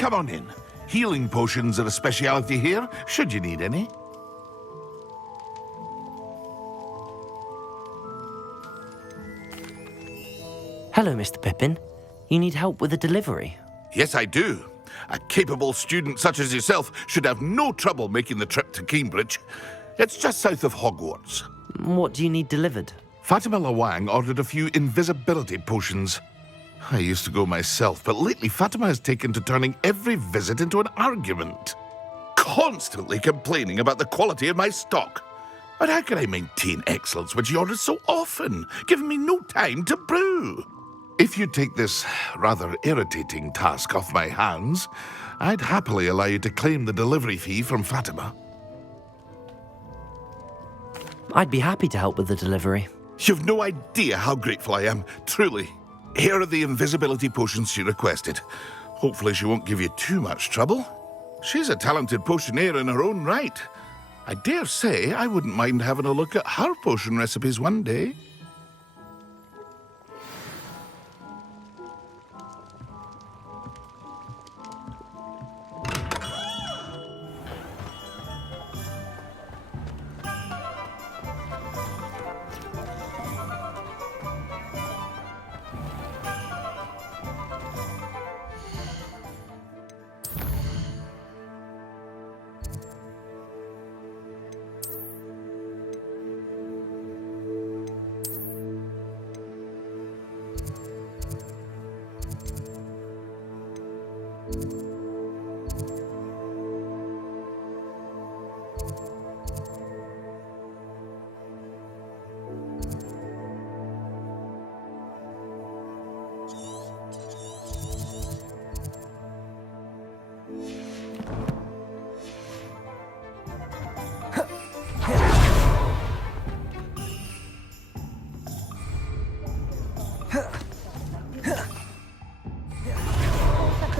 come on in. Healing potions are a speciality here, should you need any. Hello, Mr. Pippin. You need help with a delivery? Yes, I do. A capable student such as yourself should have no trouble making the trip to Cambridge. It's just south of Hogwarts. What do you need delivered? Fatima Lawang ordered a few invisibility potions. I used to go myself, but lately Fatima has taken to turning every visit into an argument. Constantly complaining about the quality of my stock. But how can I maintain excellence when she orders so often, giving me no time to brew? If you take this rather irritating task off my hands, I'd happily allow you to claim the delivery fee from Fatima. I'd be happy to help with the delivery. You've no idea how grateful I am, truly. Here are the invisibility potions she requested. Hopefully she won't give you too much trouble. She's a talented potioneer in her own right. I dare say I wouldn't mind having a look at her potion recipes one day.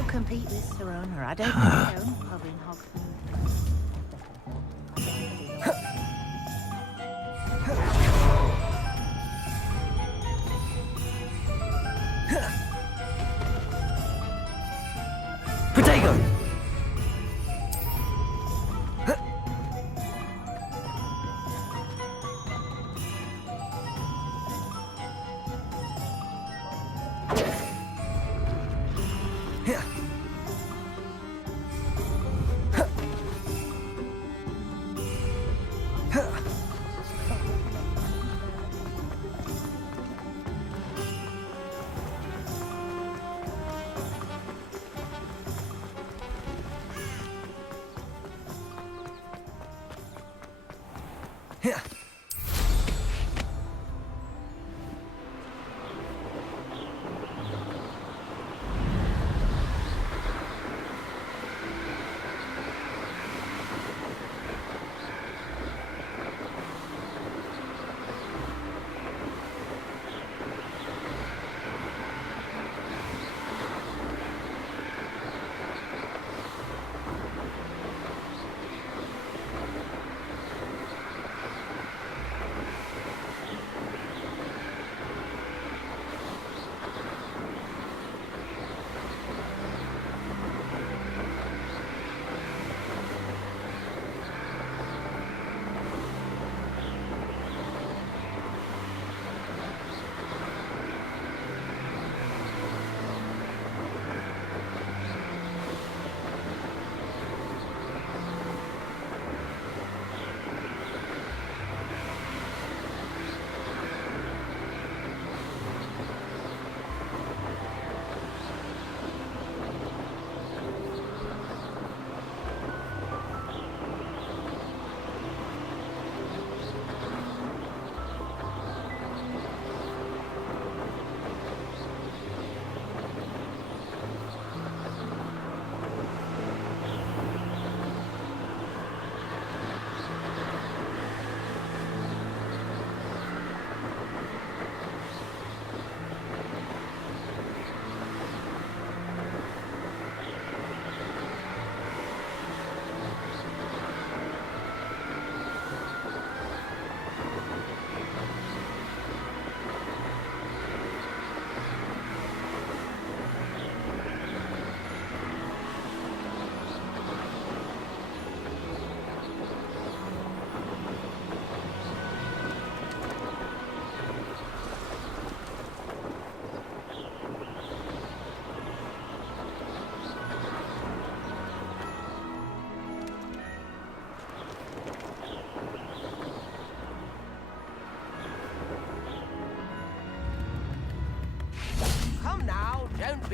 Compete with Serona. I don't think so. Pub in Hogwarts. Potato!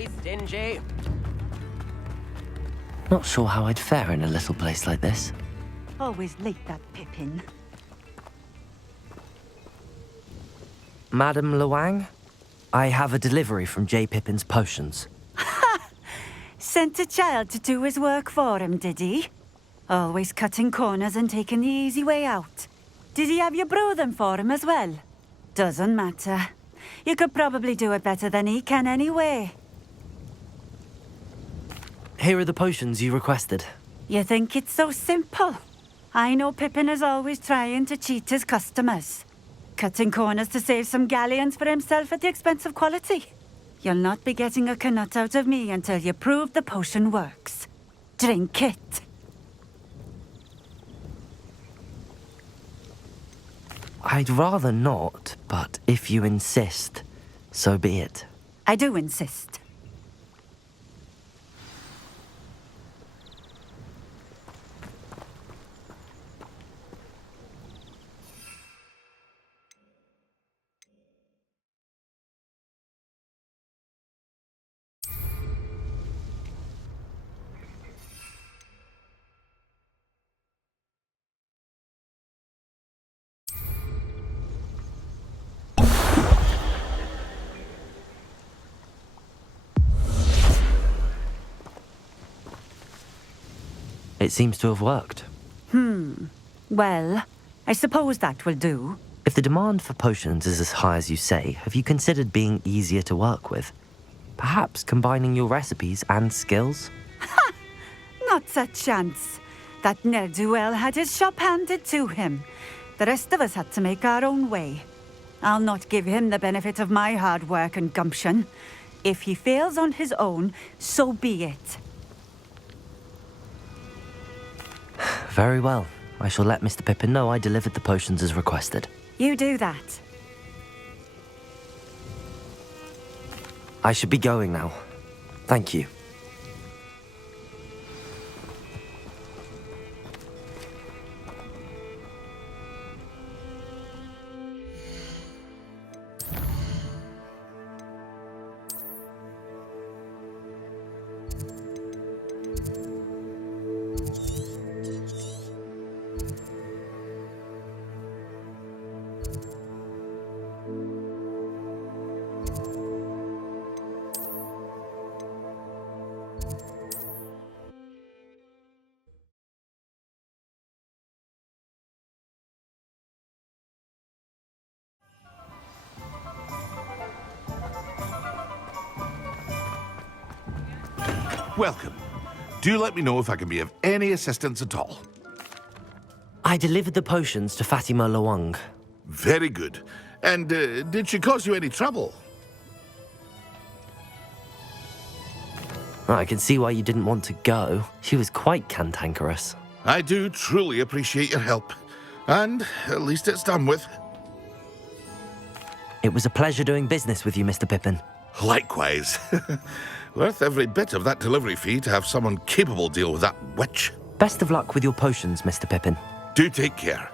be stingy. Not sure how I'd fare in a little place like this. Always late, that Pippin. Madam Luang, I have a delivery from J. Pippin's potions. Sent a child to do his work for him, did he? Always cutting corners and taking the easy way out. Did he have you brew them for him as well? Doesn't matter. You could probably do it better than he can anyway. Here are the potions you requested. You think it's so simple? I know Pippin is always trying to cheat his customers. Cutting corners to save some galleons for himself at the expense of quality. You'll not be getting a canut out of me until you prove the potion works. Drink it. I'd rather not, but if you insist, so be it. I do insist. It seems to have worked. Well, I suppose that will do. If the demand for potions is as high as you say, have you considered being easier to work with? Perhaps combining your recipes and skills? Not a chance. That ne'er-do-well had his shop handed to him. The rest of us had to make our own way. I'll not give him the benefit of my hard work and gumption. If he fails on his own, so be it. Very well. I shall let Mr. Pippin know I delivered the potions as requested. You do that. I should be going now. Thank you. Welcome. Do let me know if I can be of any assistance at all. I delivered the potions to Fatima Luang. Very good. And did she cause you any trouble? I can see why you didn't want to go. She was quite cantankerous. I do truly appreciate your help. And at least it's done with. It was a pleasure doing business with you, Mr. Pippin. Likewise. Worth every bit of that delivery fee to have someone capable deal with that witch. Best of luck with your potions, Mr. Pippin. Do take care.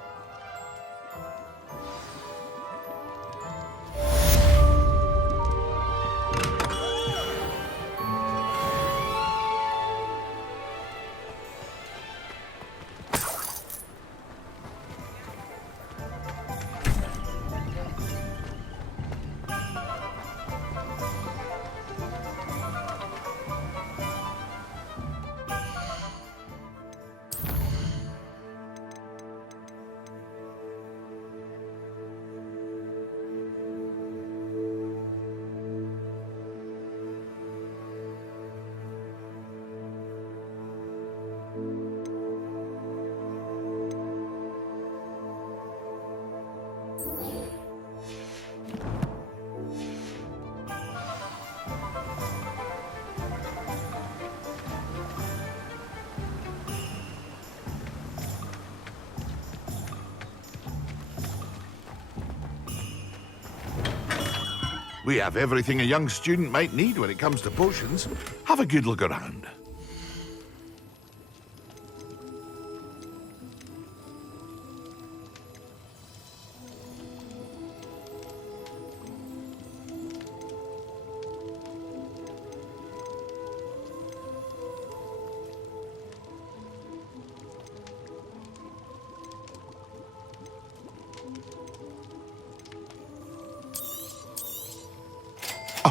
We have everything a young student might need when it comes to potions. Have a good look around.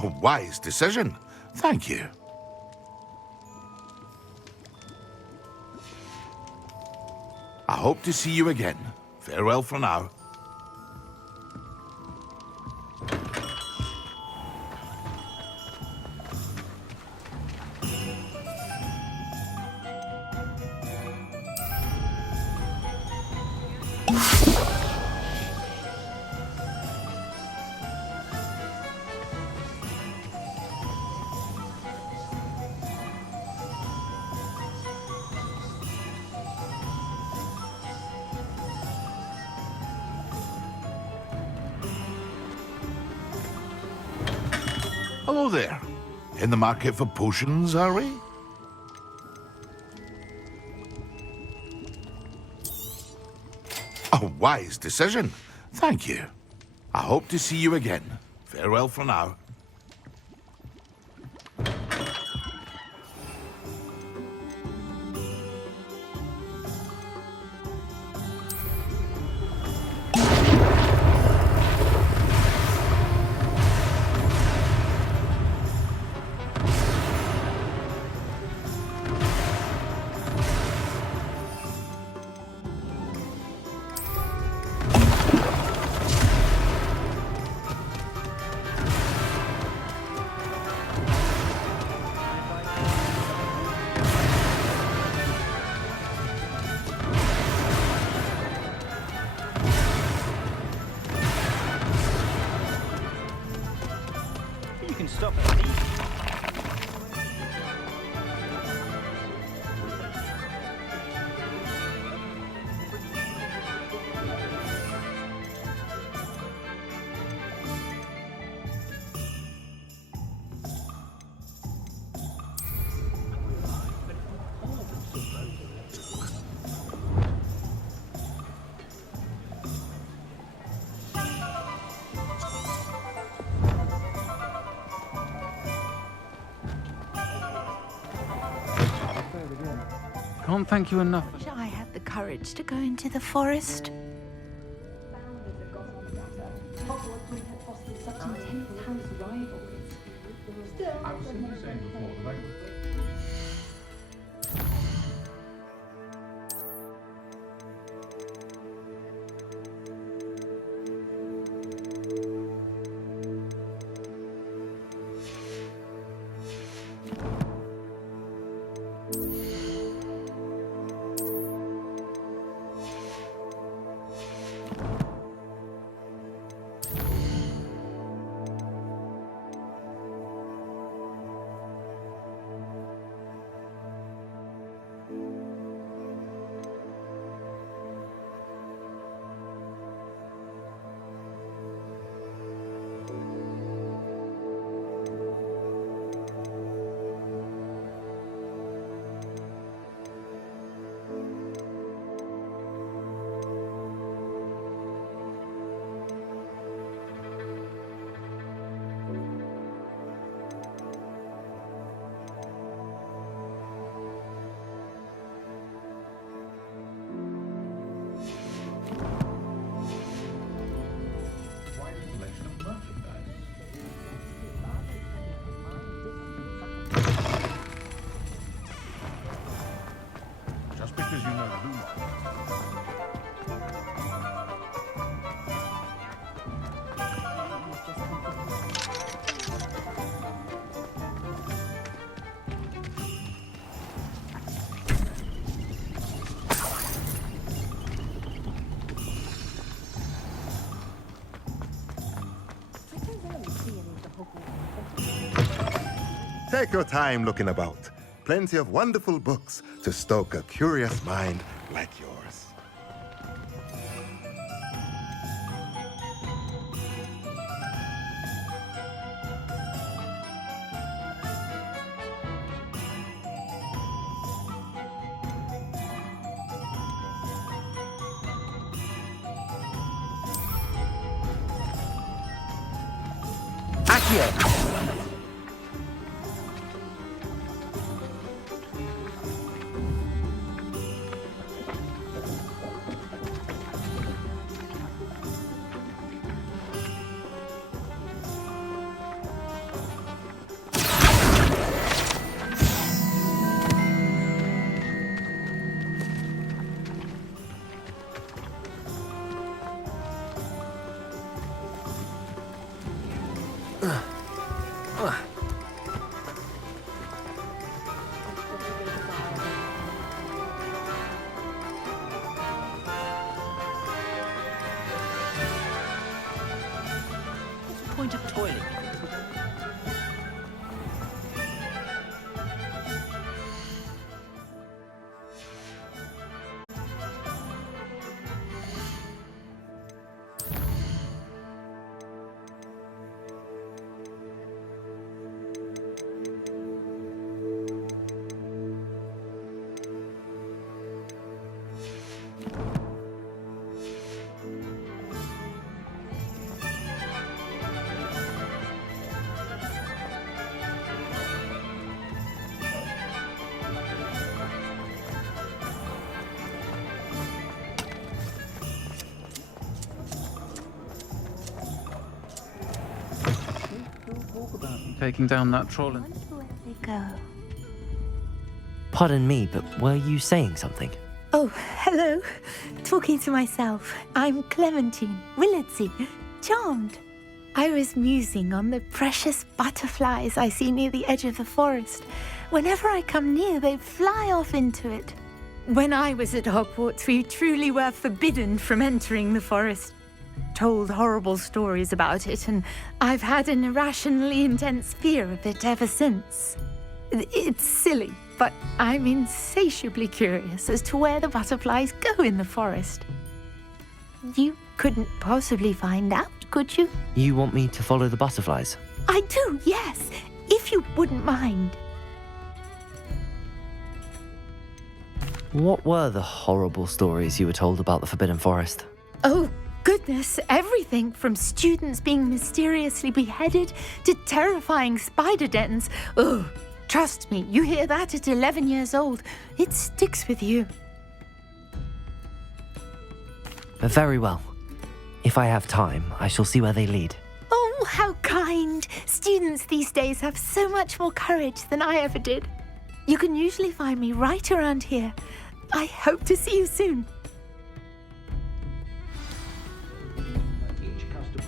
A wise decision. Thank you. I hope to see you again. Farewell for now. Hello there. In the market for potions, are we? A wise decision. Thank you. I hope to see you again. Farewell for now. You can stop it. Can't thank you enough. Wish I had the courage to go into the forest. Just because you know who. Take your time looking about. Plenty of wonderful books to stoke a curious mind like yours. Accio! point of toiling? Taking down that troll and... Where they go. Pardon me, but were you saying something? Oh, hello. Talking to myself. I'm Clementine, Willardsey, charmed. I was musing on the precious butterflies I see near the edge of the forest. Whenever I come near, they fly off into it. When I was at Hogwarts, we truly were forbidden from entering the forest. Told horrible stories about it, and I've had an irrationally intense fear of it ever since. It's silly, but I'm insatiably curious as to where the butterflies go in the forest. You couldn't possibly find out, could you? You want me to follow the butterflies? I do, yes, if you wouldn't mind. What were the horrible stories you were told about the Forbidden Forest? Oh, goodness, everything from students being mysteriously beheaded to terrifying spider dens. Ugh, trust me, you hear that at 11 years old, it sticks with you. Very well. If I have time, I shall see where they lead. Oh, how kind. Students these days have so much more courage than I ever did. You can usually find me right around here. I hope to see you soon. Each customer.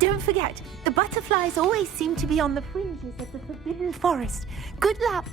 Don't forget, the butterflies always seem to be on the fringes of the Forbidden Forest. Good luck.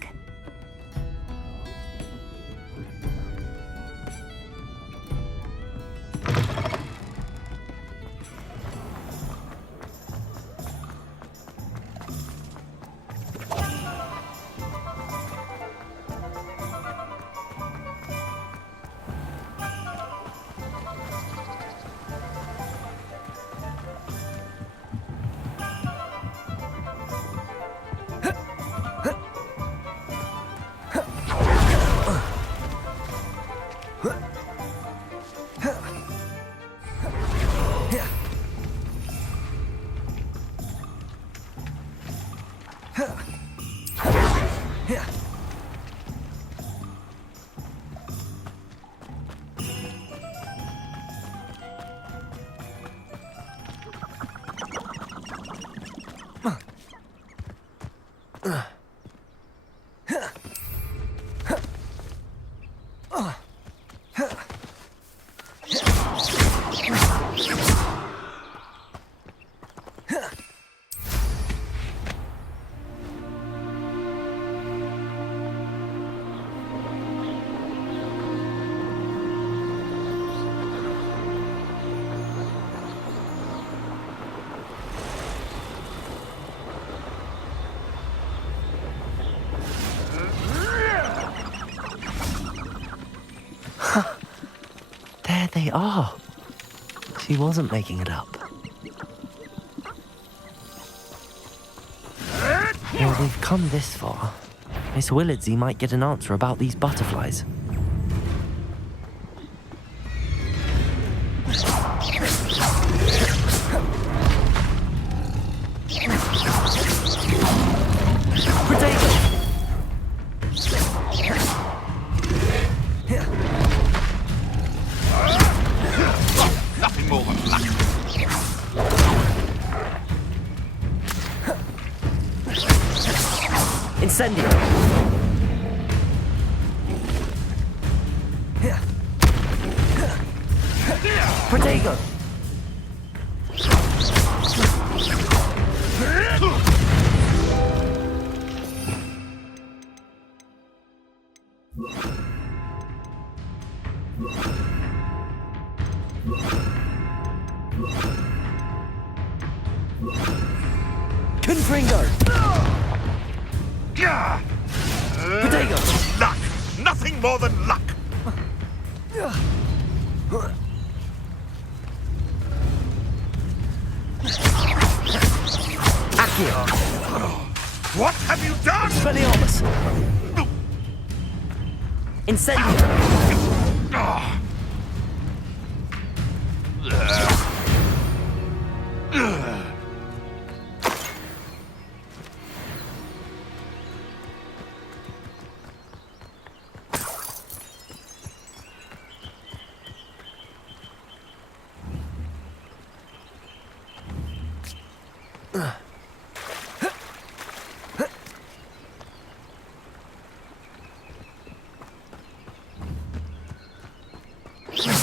There they are. She wasn't making it up. Well, we've come this far. Miss Willardsey might get an answer about these butterflies. Nothing more than luck. Incendio! Protego! You Confringo! Gah! Potato! Luck! Nothing more than luck! Accio! What have you done? Expelliarmus! Incendio! Ah!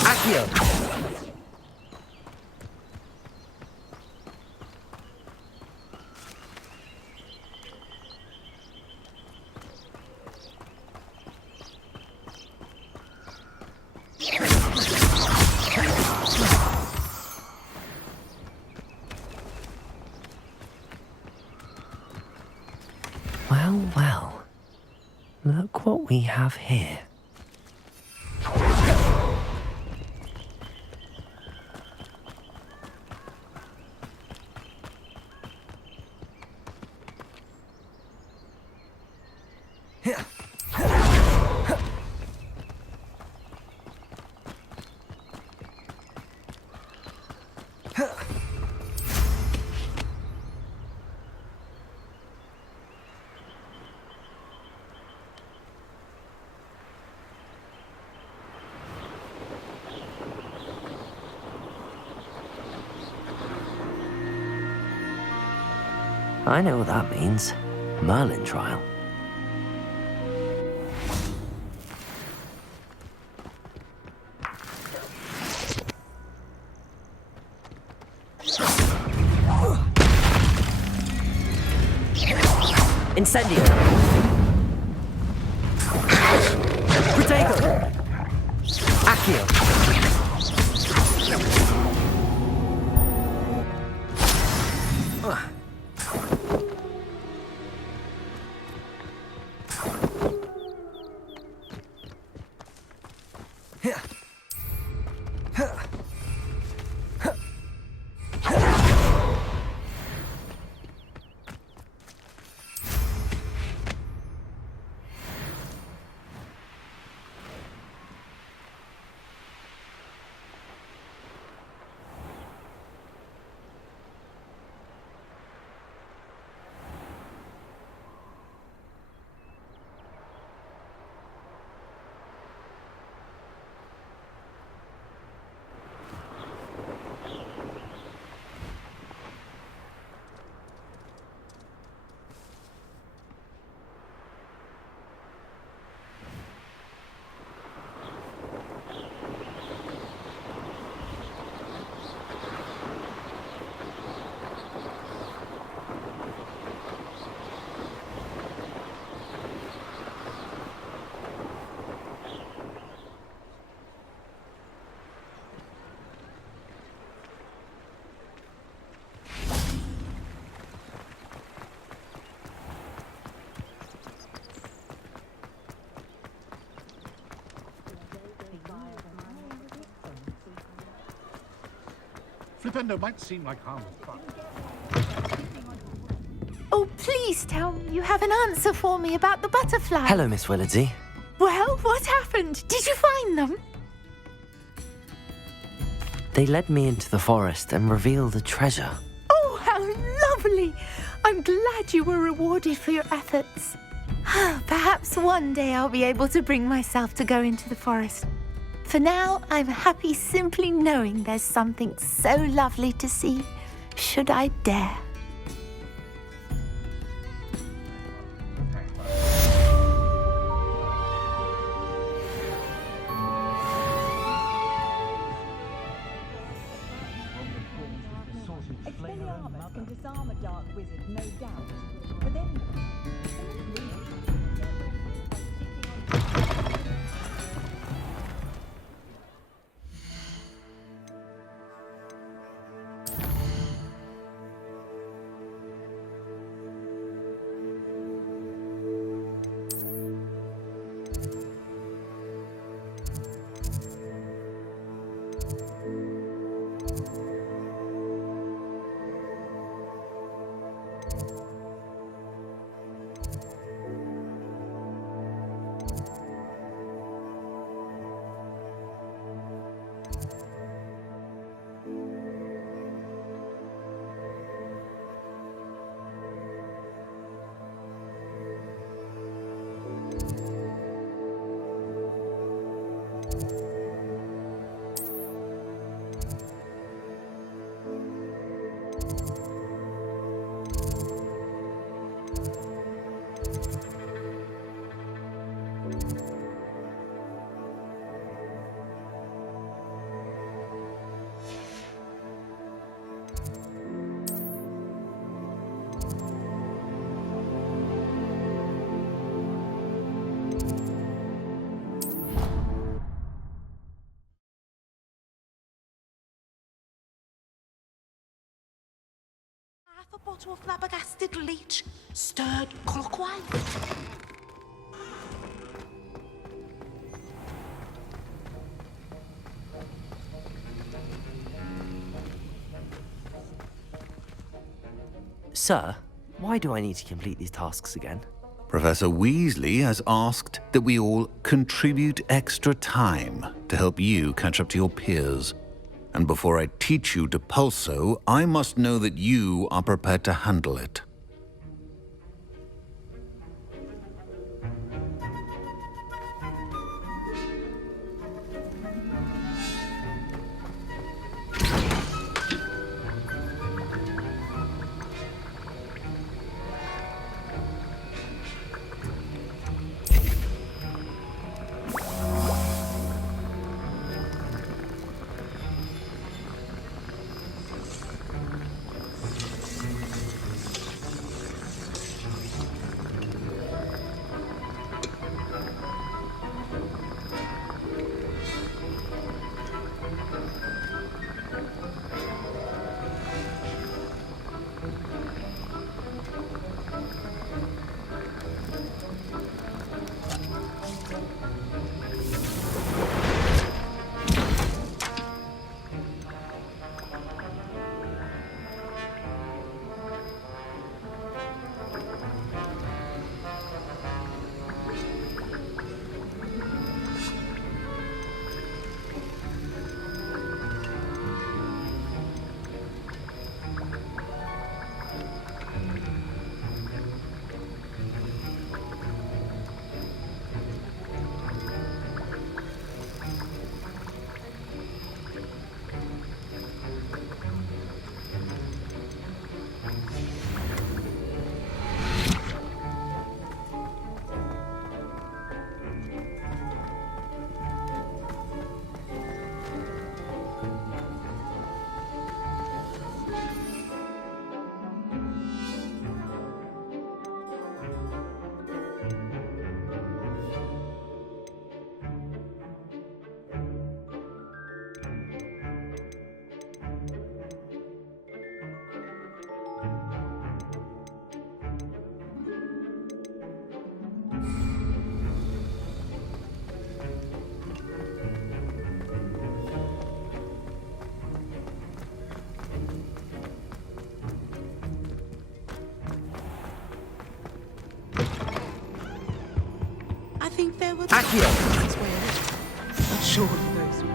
Accio! Well, well. Look what we have here. I know what that means. Merlin trial. Incendio! Protego! Accio! Flipendo might seem like harmless fun. Oh, please tell me you have an answer for me about the butterfly. Hello, Miss Willardsey. Well, what happened? Did you find them? They led me into the forest and revealed a treasure. Oh, how lovely! I'm glad you were rewarded for your efforts. Perhaps one day I'll be able to bring myself to go into the forest. For now, I'm happy simply knowing there's something so lovely to see, should I dare. Expelliarmus can disarm a dark wizard, no doubt. But then... Half a bottle of flabbergasted leech, stirred clockwise. Sir, why do I need to complete these tasks again? Professor Weasley has asked that we all contribute extra time to help you catch up to your peers. And before I teach you to pulso, I must know that you are prepared to handle it. I think there were... Accio! That's weird. But surely those were...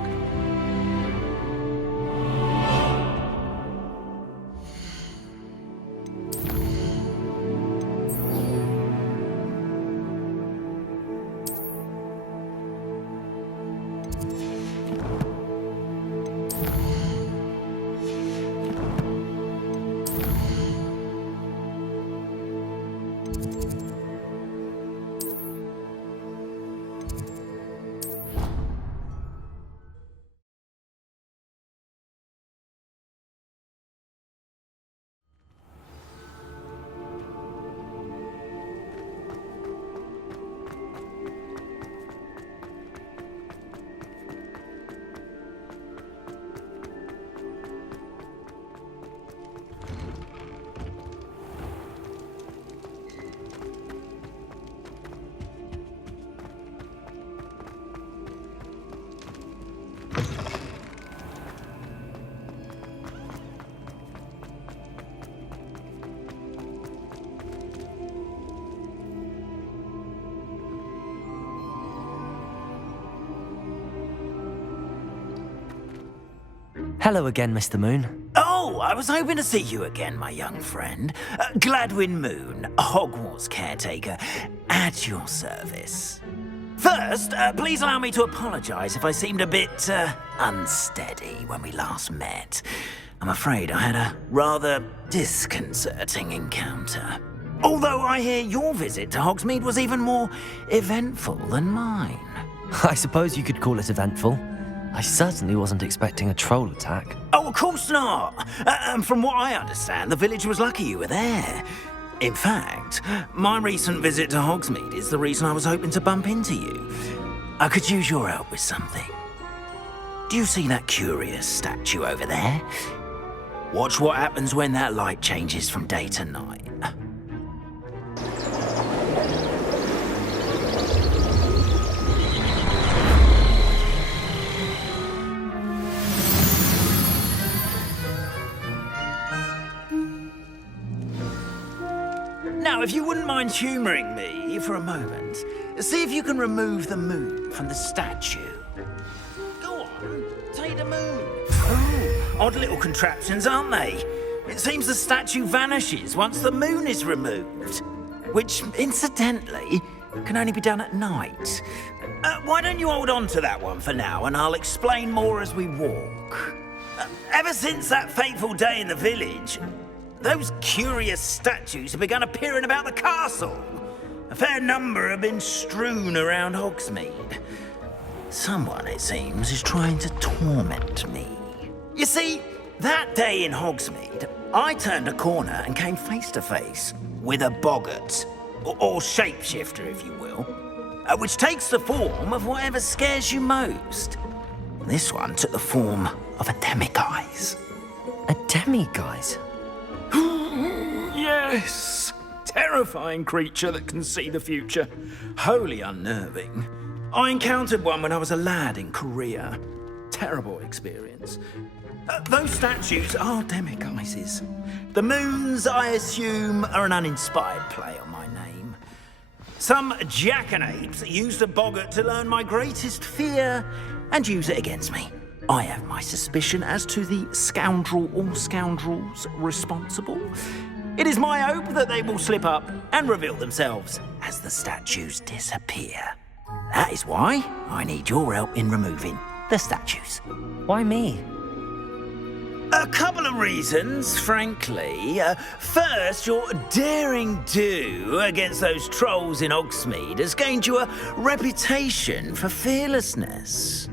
Hello again, Mr. Moon. Oh, I was hoping to see you again, my young friend. Gladwin Moon, Hogwarts caretaker, at your service. First, First, please allow me to apologise if I seemed a bit unsteady when we last met. I'm afraid I had a rather disconcerting encounter. Although I hear your visit to Hogsmeade was even more eventful than mine. I suppose you could call it eventful. I certainly wasn't expecting a troll attack. Oh, of course not. And from what I understand, the village was lucky you were there. In fact, my recent visit to Hogsmeade is the reason I was hoping to bump into you. I could use your help with something. Do you see that curious statue over there? Watch what happens when that light changes from day to night. Now, if you wouldn't mind humouring me for a moment, see if you can remove the moon from the statue. Go on, take the moon. Oh, odd little contraptions, aren't they? It seems the statue vanishes once the moon is removed, which, incidentally, can only be done at night. Why don't you hold on to that one for now, and I'll explain more as we walk. Ever since that fateful day in the village, those curious statues have begun appearing about the castle. A fair number have been strewn around Hogsmeade. Someone, it seems, is trying to torment me. You see, that day in Hogsmeade, I turned a corner and came face to face with a boggart, or shapeshifter, if you will, which takes the form of whatever scares you most. This one took the form of a demiguise. A demiguise? Yes! Terrifying creature that can see the future. Wholly unnerving. I encountered one when I was a lad in Korea. Terrible experience. Those statues are demiguises. The moons, I assume, are an uninspired play on my name. Some jackanapes used a boggart to learn my greatest fear and use it against me. I have my suspicion as to the scoundrel or scoundrels responsible. It is my hope that they will slip up and reveal themselves as the statues disappear. That is why I need your help in removing the statues. Why me? A couple of reasons, frankly. First, your daring do against those trolls in Hogsmeade has gained you a reputation for fearlessness.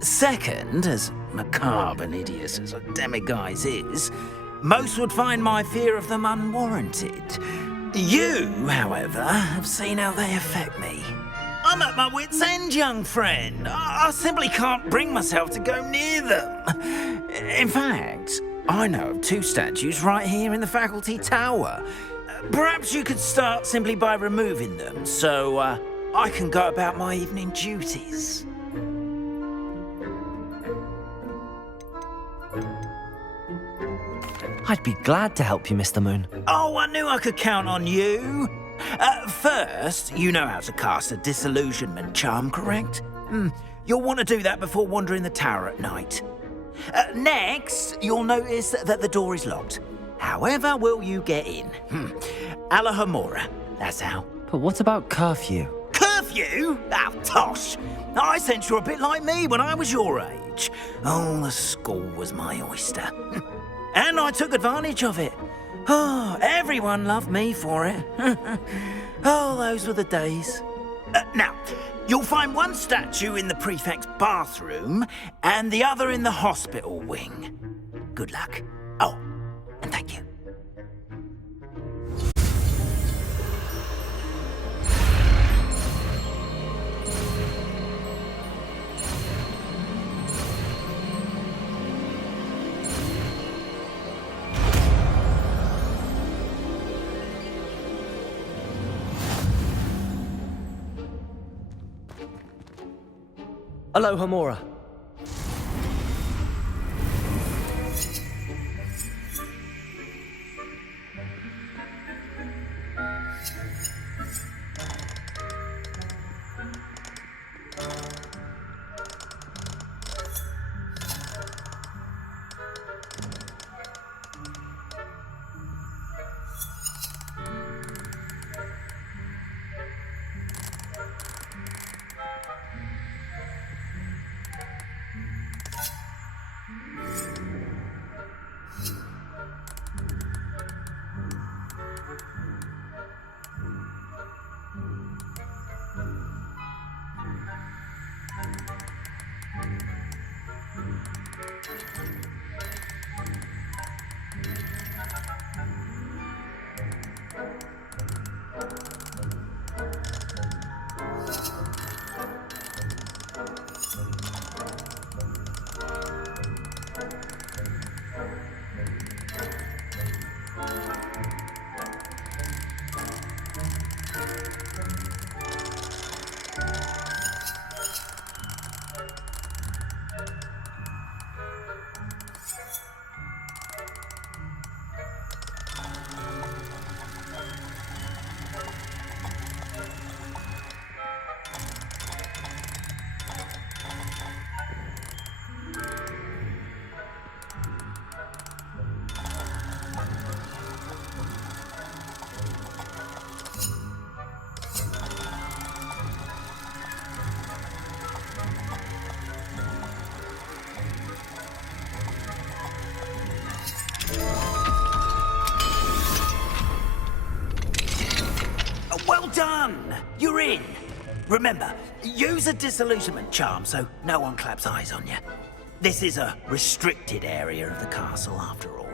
Second, as macabre and hideous as a demiguise is, most would find my fear of them unwarranted. You, however, have seen how they affect me. I'm at my wit's end, young friend. I simply can't bring myself to go near them. In fact, I know of 2 statues right here in the faculty tower. Perhaps you could start simply by removing them, so I can go about my evening duties. I'd be glad to help you, Mr. Moon. Oh, I knew I could count on you. First, you know how to cast a disillusionment charm, correct? You'll want to do that before wandering the tower at night. Next, you'll notice that the door is locked. However will you get in? Alahomora, that's how. But what about curfew? Curfew? Oh, tosh. I sense you're a bit like me when I was your age. Oh, the school was my oyster. And I took advantage of it. Oh, everyone loved me for it. Oh, those were the days. Now, you'll find one statue in the prefect's bathroom and the other in the hospital wing. Good luck. Oh, and thank you. Aloha, Mora. Well done! You're in! Remember, use a disillusionment charm so no one claps eyes on you. This is a restricted area of the castle, after all.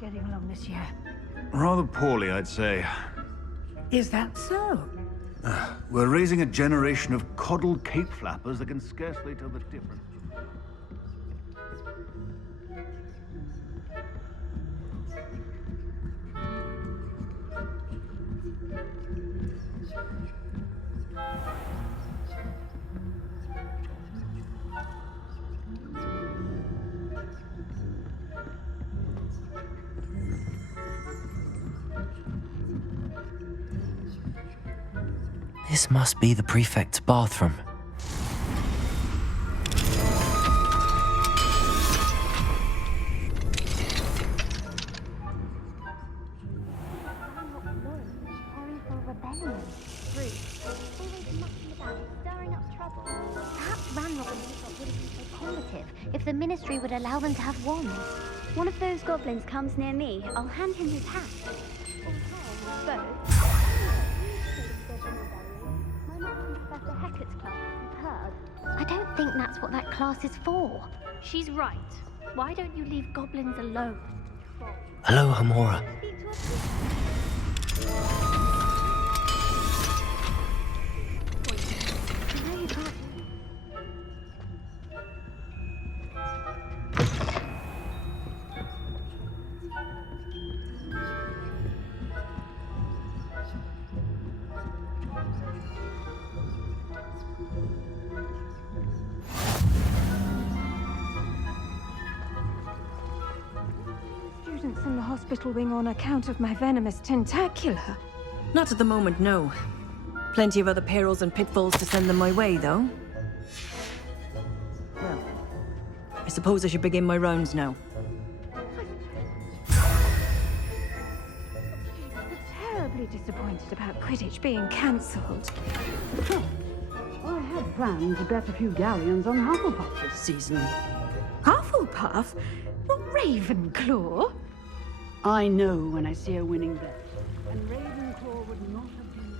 Getting along this year? Rather poorly, I'd say. Is that so? We're raising a generation of coddled cape flappers that can scarcely tell the difference. This must be the prefect's bathroom. If the Ministry would allow them to have wands. One of those goblins comes near me, I'll hand him his hat. I don't think that's what that class is for. She's right. Why don't you leave goblins alone? Hello, Hamora. No, you can't. Students in the hospital wing on account of my venomous tentacula. Not at the moment, no. Plenty of other perils and pitfalls to send them my way, though. Well, I suppose I should begin my rounds now. Terribly disappointed about Quidditch being cancelled. I had planned to bet a few galleons on Hufflepuff this season. Hufflepuff? Not Ravenclaw? I know when I see a winning bet, and Ravenclaw would not have been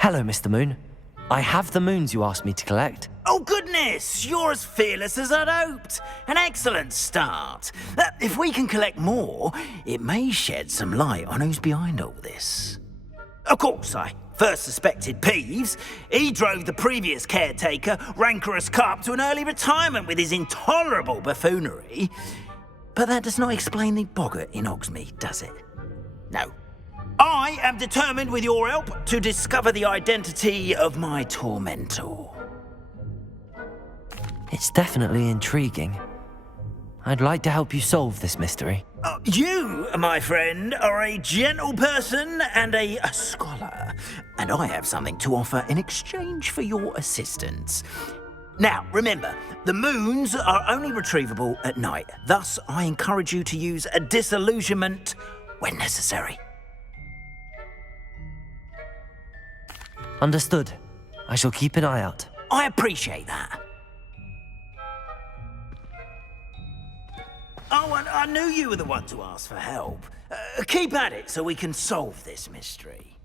Hello, Mr. Moon. I have the moons you asked me to collect. Oh, goodness! You're as fearless as I'd hoped. An excellent start. If we can collect more, it may shed some light on who's behind all this. Of course, I first suspected Peeves. He drove the previous caretaker, Rancorous Carp, to an early retirement with his intolerable buffoonery. But that does not explain the boggart in Hogsmeade, does it? No. I am determined, with your help, to discover the identity of my tormentor. It's definitely intriguing. I'd like to help you solve this mystery. You, my friend, are a gentle person and a scholar, and I have something to offer in exchange for your assistance. Now, remember, the moons are only retrievable at night. Thus, I encourage you to use a disillusionment when necessary. Understood. I shall keep an eye out. I appreciate that. Oh, and I knew you were the one to ask for help. Keep at it so we can solve this mystery.